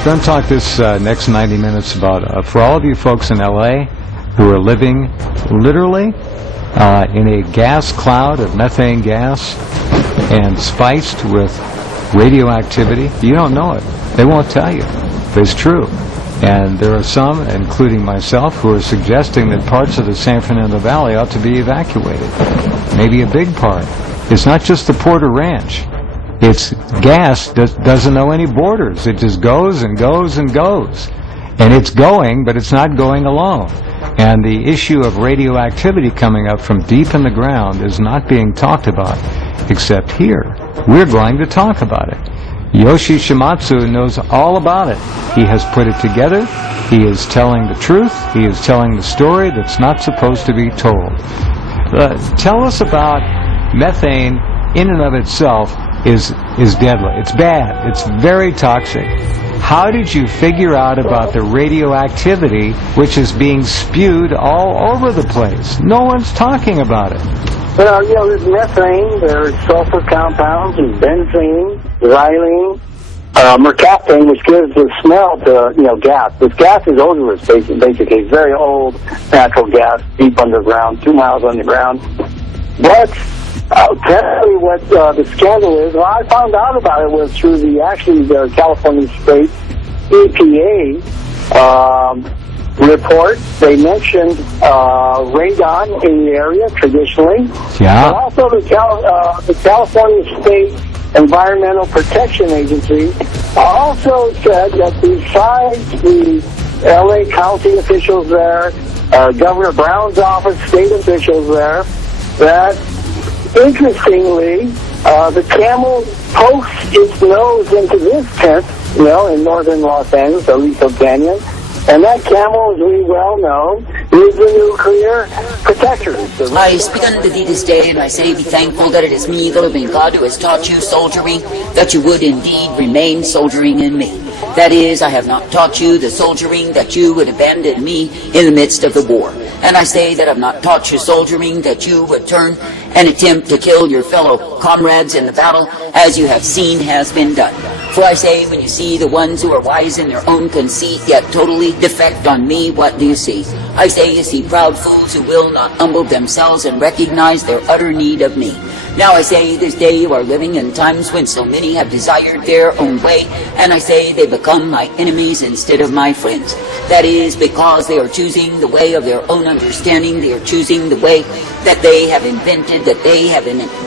We're going to talk this next 90 minutes about, for all of you folks in L.A. who are living literally in a gas cloud of methane gas and spiced with radioactivity. You don't know it. They won't tell you. But it's true. And there are some, including myself, who are suggesting that parts of the San Fernando Valley ought to be evacuated. Maybe a big part. It's not just the Porter Ranch. It's gas that doesn't know any borders. It just goes and goes and goes. And it's going, but it's not going alone. And the issue of radioactivity coming up from deep in the ground is not being talked about, except here. We're going to talk about it. Yoshi Shimatsu knows all about it. He has put it together. He is telling the truth. He is telling the story that's not supposed to be told. Tell us about methane in and of itself is deadly. It's bad. It's very toxic. How did you figure out about the radioactivity which is being spewed all over the place? No one's talking about it. Well, there's methane, there's sulfur compounds, there's benzene, xylene, mercaptan, which gives the smell to, gas. This gas is odorless, basically. It's very old natural gas, deep underground, 2 miles underground. But I'll tell you what the scandal is. Well, I found out about it was through the California State EPA report. They mentioned radon in the area traditionally. Yeah. But also the California State Environmental Protection Agency also said that besides the LA County officials there, Governor Brown's office, state officials there, that interestingly, the camel pokes its nose into this tent, in northern Los Angeles, Aliso Canyon, and that camel, as we well know, is the nuclear protector. I speak unto thee this day, and I say, be thankful that it is me, the living God, who has taught you soldiering, that you would indeed remain soldiering in me. That is, I have not taught you the soldiering that you would abandon me in the midst of the war. And I say that I have not taught you soldiering that you would turn and attempt to kill your fellow comrades in the battle, as you have seen has been done. For I say, when you see the ones who are wise in their own conceit, yet totally defect on me, what do you see? I say, you see proud fools who will not humble themselves and recognize their utter need of me. Now I say, this day you are living in times when so many have desired their own way, and I say they become my enemies instead of my friends. That is because they are choosing the way of their own understanding. They are choosing the way that they have invented, that they have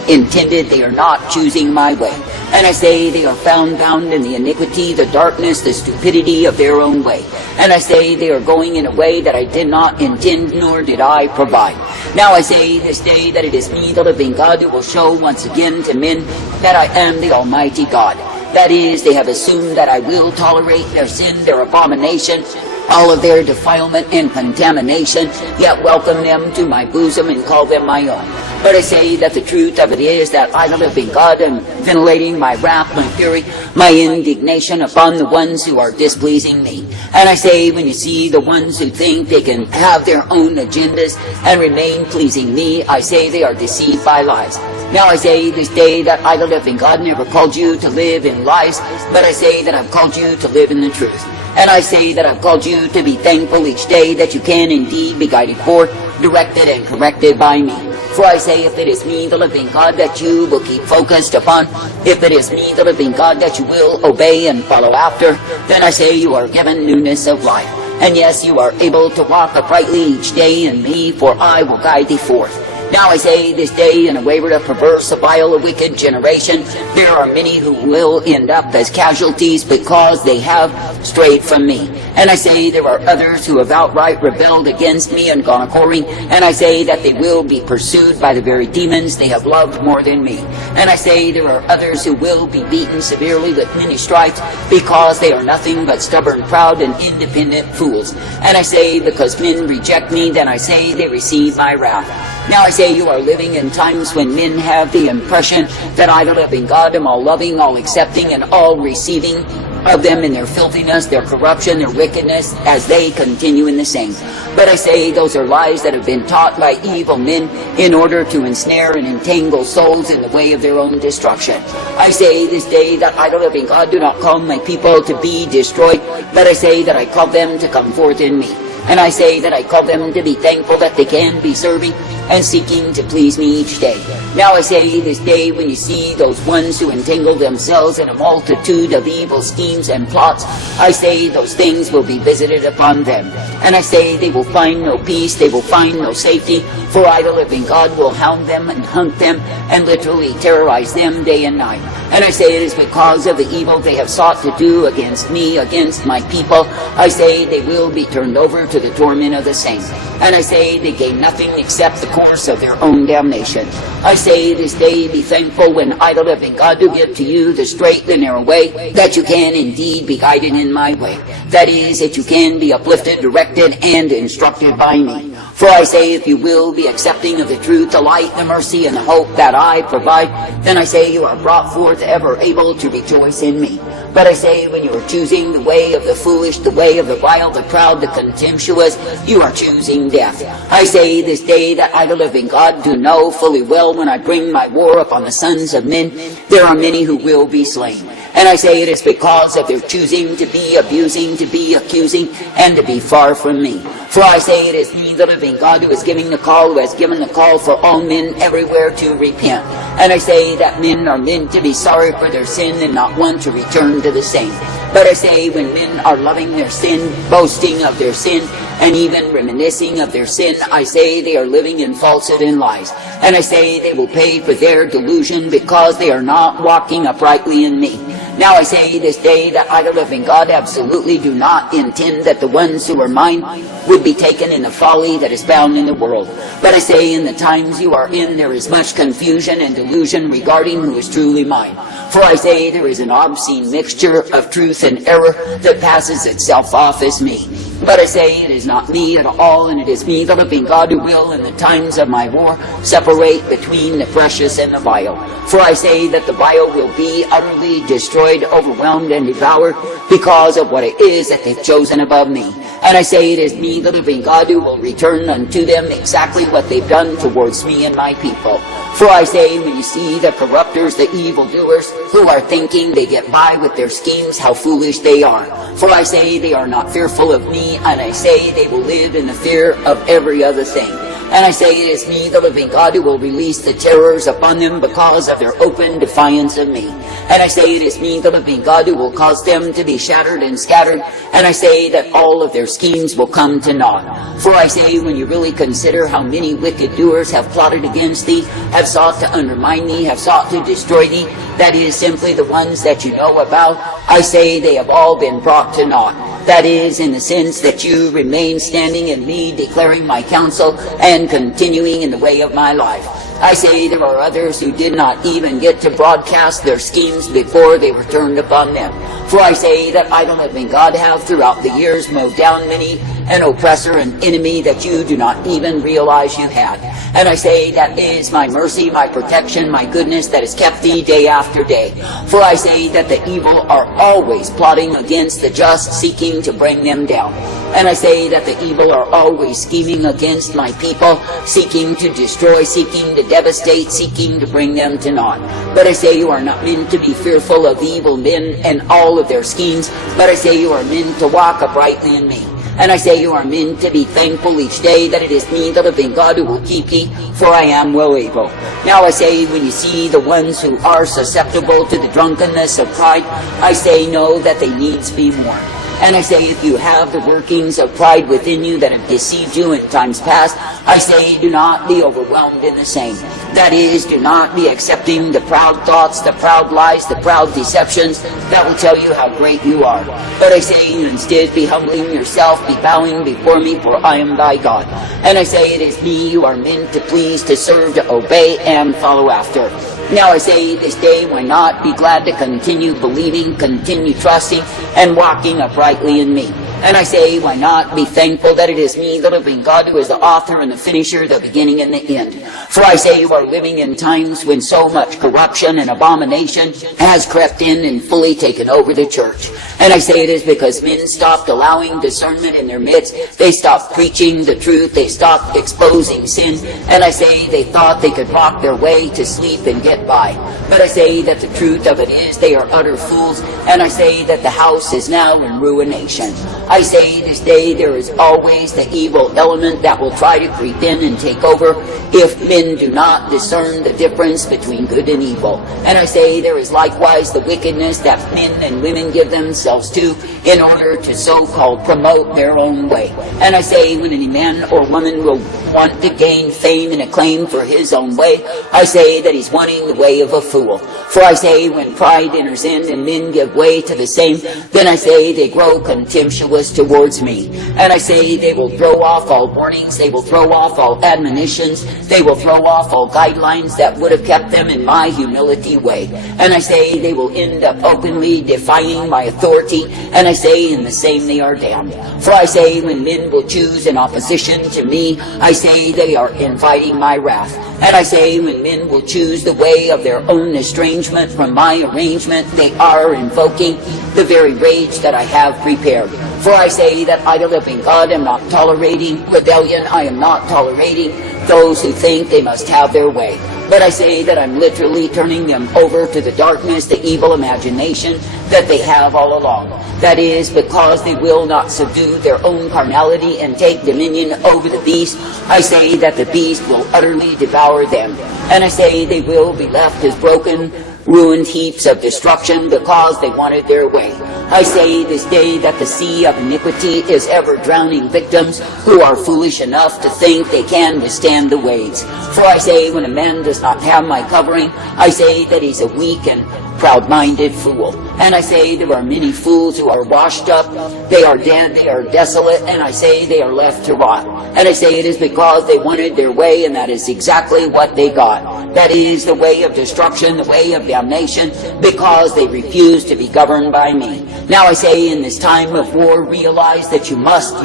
intended. They are not choosing my way. And I say they are bound in the iniquity, the darkness, the stupidity of their own way. And I say they are going in a way that I did not intend, nor did I provide. Now I say this day that it is me, the living God, who will show once again to men that I am the Almighty God. That is, they have assumed that I will tolerate their sin, their abomination, all of their defilement and contamination, yet welcome them to my bosom and call them my own. But I say that the truth of it is that I, the living God, am ventilating my wrath, my fury, my indignation upon the ones who are displeasing me. And I say, when you see the ones who think they can have their own agendas and remain pleasing me, I say they are deceived by lies. Now I say this day that I, the living God, never called you to live in lies, but I say that I've called you to live in the truth. And I say that I've called you to be thankful each day that you can indeed be guided forth, directed and corrected by me. For I say, if it is me, the living God, that you will keep focused upon, if it is me, the living God, that you will obey and follow after, then I say you are given newness of life. And yes, you are able to walk uprightly each day in me, for I will guide thee forth. Now I say this day, in a wayward, a perverse, a vile, a wicked generation, there are many who will end up as casualties because they have strayed from me. And I say there are others who have outright rebelled against me and gone a-whoring, and I say that they will be pursued by the very demons they have loved more than me. And I say there are others who will be beaten severely with many stripes because they are nothing but stubborn, proud, and independent fools. And I say because men reject me, then I say they receive my wrath. Now I say you are living in times when men have the impression that I, the living God, am all loving, all accepting, and all receiving, of them in their filthiness, their corruption, their wickedness, as they continue in the same. But I say those are lies that have been taught by evil men in order to ensnare and entangle souls in the way of their own destruction. I say this day that I, the living God, do not call my people to be destroyed, but I say that I call them to come forth in me. And I say that I call them to be thankful that they can be serving and seeking to please me each day. Now I say this day, when you see those ones who entangle themselves in a multitude of evil schemes and plots, I say those things will be visited upon them. And I say they will find no peace, they will find no safety, for I, the living God, will hound them and hunt them and literally terrorize them day and night. And I say it is because of the evil they have sought to do against me, against my people. I say they will be turned over to the torment of the saints. And I say they gain nothing except the course of their own damnation. I say this day, be thankful when I, the living God, do give to you the straight and narrow way, that you can indeed be guided in my way. That is, that you can be uplifted, directed, and instructed by me. For I say, if you will be accepting of the truth, the light, the mercy, and the hope that I provide, then I say you are brought forth ever able to rejoice in me. But I say, when you are choosing the way of the foolish, the way of the vile, the proud, the contemptuous, you are choosing death. I say this day that I, the living God, do know fully well when I bring my war upon the sons of men, there are many who will be slain. And I say it is because of their choosing to be abusing, to be accusing, and to be far from me. For I say it is me, the living God, who is giving the call, who has given the call for all men everywhere to repent. And I say that men are meant to be sorry for their sin and not want to return to the same. But I say when men are loving their sin, boasting of their sin, and even reminiscing of their sin, I say they are living in falsehood and lies. And I say they will pay for their delusion because they are not walking uprightly in me. Now I say this day that I, the living God, absolutely do not intend that the ones who are mine would be taken in the folly that is found in the world. But I say in the times you are in, there is much confusion and delusion regarding who is truly mine. For I say there is an obscene mixture of truth and error that passes itself off as me. But I say it is not me at all, and it is me, the living God, who will, in the times of my war, separate between the precious and the vile. For I say that the vile will be utterly destroyed, overwhelmed, and devoured because of what it is that they've chosen above me. And I say it is me, the living God, who will return unto them exactly what they've done towards me and my people. For I say, when you see the corrupters, the evildoers, who are thinking they get by with their schemes, how foolish they are. For I say they are not fearful of me, and I say they will live in the fear of every other thing. And I say it is me, the living God, who will release the terrors upon them because of their open defiance of me. And I say it is me, the living God, who will cause them to be shattered and scattered. And I say that all of their schemes will come to naught. For I say, when you really consider how many wicked doers have plotted against thee, have sought to undermine thee, have sought to destroy thee, that is simply the ones that you know about, I say they have all been brought to naught. That is, in the sense that you remain standing in me, declaring my counsel, and continuing in the way of my life. I say there are others who did not even get to broadcast their schemes before they were turned upon them. For I say that I, the living God, have throughout the years mowed down many an oppressor and enemy that you do not even realize you had. And I say that is my mercy, my protection, my goodness that has kept thee day after day. For I say that the evil are always plotting against the just, seeking to bring them down. And I say that the evil are always scheming against my people, seeking to destroy, seeking to devastate, seeking to bring them to naught. But I say you are not meant to be fearful of evil men and all of their schemes, but I say you are meant to walk uprightly in me. And I say you are meant to be thankful each day that it is me, the living God, who will keep thee, for I am well able. Now I say, when you see the ones who are susceptible to the drunkenness of pride, I say know that they needs be warned. And I say, if you have the workings of pride within you that have deceived you in times past, I say, do not be overwhelmed in the same. That is, do not be accepting the proud thoughts, the proud lies, the proud deceptions that will tell you how great you are. But I say, instead, be humbling yourself, be bowing before me, for I am thy God. And I say, it is me you are meant to please, to serve, to obey, and follow after. Now I say this day, why not be glad to continue believing, continue trusting, and walking uprightly in me. And I say, why not be thankful that it is me, the living God, who is the author and the finisher, the beginning and the end. For I say you are living in times when so much corruption and abomination has crept in and fully taken over the church. And I say it is because men stopped allowing discernment in their midst. They stopped preaching the truth. They stopped exposing sin. And I say they thought they could rock their way to sleep and get by. But I say that the truth of it is they are utter fools. And I say that the house is now in ruination. I say this day there is always the evil element that will try to creep in and take over if men do not discern the difference between good and evil. And I say there is likewise the wickedness that men and women give themselves to in order to so-called promote their own way. And I say when any man or woman will want to gain fame and acclaim for his own way, I say that he's wanting the way of a fool. For I say when pride enters in and men give way to the same, then I say they grow contemptuous towards me. And I say they will throw off all warnings, they will throw off all admonitions, they will throw off all guidelines that would have kept them in my humility way. And I say they will end up openly defying my authority, and I say in the same they are damned. For I say when men will choose in opposition to me, I say they are inviting my wrath. And I say when men will choose the way of their own estrangement from my arrangement, they are invoking the very rage that I have prepared. For I say that I, the living God, am not tolerating rebellion. I am not tolerating those who think they must have their way. But I say that I'm literally turning them over to the darkness, the evil imagination that they have all along. That is because they will not subdue their own carnality and take dominion over the beast. I say that the beast will utterly devour them. And I say they will be left as broken, ruined heaps of destruction because they wanted their way. I say this day that the sea of iniquity is ever drowning victims who are foolish enough to think they can withstand the waves. For I say when a man does not have my covering, I say that he's a weak and proud-minded fool. And I say there are many fools who are washed up, they are dead, they are desolate, and I say they are left to rot. And I say it is because they wanted their way, and that is exactly what they got. That is the way of destruction, the way of damnation, because they refuse to be governed by me. Now I say in this time of war, realize that you must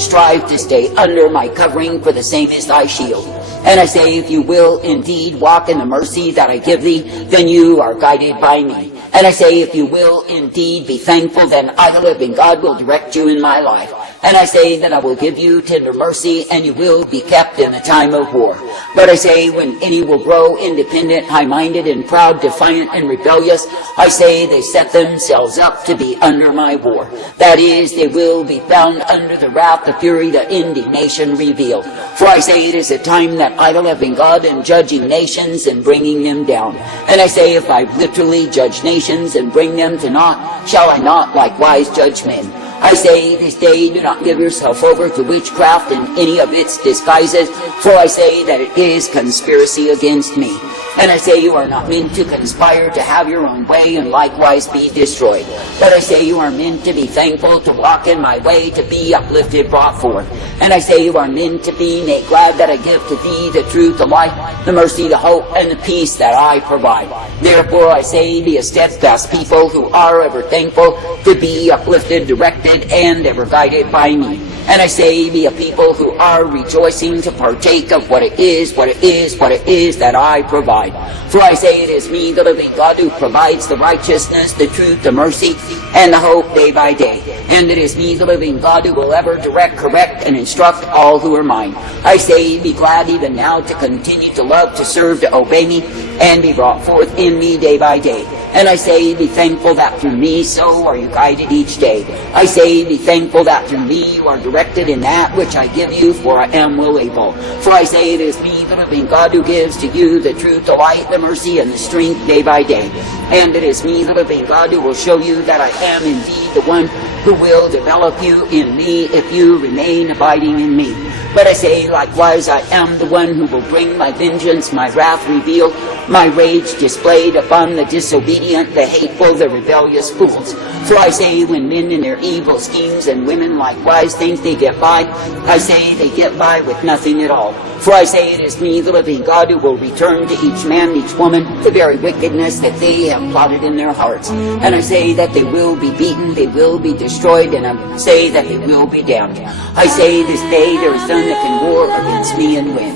strive to stay under my covering, for the same is thy shield. And I say, if you will indeed walk in the mercy that I give thee, then you are guided by me. And I say, if you will indeed be thankful, then I, the living God, will direct you in my life. And I say that I will give you tender mercy, and you will be kept in the time of war. But I say, when any will grow independent, high-minded, and proud, defiant, and rebellious, I say they set themselves up to be under my war. That is, they will be found under the wrath, the fury, the indignation revealed. For I say it is a time that I, the living God, am judging nations and bringing them down. And I say, if I literally judge nations and bring them to naught, shall I not likewise judge men? I say this day, do not give yourself over to witchcraft in any of its disguises, for I say that it is conspiracy against me. And I say you are not meant to conspire to have your own way and likewise be destroyed. But I say you are meant to be thankful, to walk in my way, to be uplifted, brought forth. And I say you are meant to be made glad that I give to thee the truth, the light, the mercy, the hope, and the peace that I provide. Therefore I say, be a steadfast people who are ever thankful, to be uplifted, directed, and ever guided by me. And I say, be a people who are rejoicing to partake of what it is that I provide. For I say it is me, the living God, who provides the righteousness, the truth, the mercy, and the hope day by day. And it is me, the living God, who will ever direct, correct, and instruct all who are mine. I say, be glad even now to continue to love, to serve, to obey me, and be brought forth in me day by day. And I say, be thankful that through me so are you guided each day. I say, be thankful that through me you are directed in that which I give you, for I am well able. For I say, it is me, the living God, who gives to you the truth, the light, the mercy, and the strength day by day. And it is me, the living God, who will show you that I am indeed the one who will develop you in me if you remain abiding in me. But I say, likewise, I am the one who will bring my vengeance, my wrath revealed, my rage displayed upon the disobedient, the hateful, the rebellious fools. For I say, when men in their evil schemes and women likewise think they get by, I say they get by with nothing at all. For I say, it is me, the living God, who will return to each man, each woman, the very wickedness that they have plotted in their hearts. And I say that they will be beaten, they will be destroyed, and I say that they will be damned. I say, this day there is none that can war against me and win.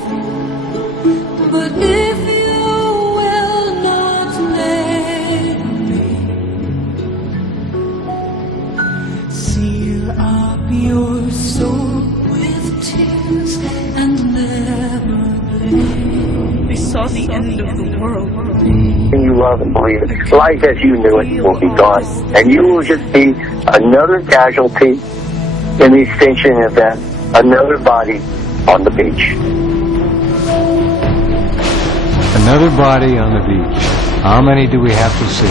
But if you will not let me seal up your soul with tears and never blame. They saw the end of the world. You love and believe it. Life as you knew it will be gone, and you will just be another casualty in the extinction event, another body on the beach. Another body on the beach. How many do we have to see?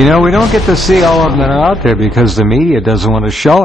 You know, we don't get to see all of them that are out there because the media doesn't want to show it.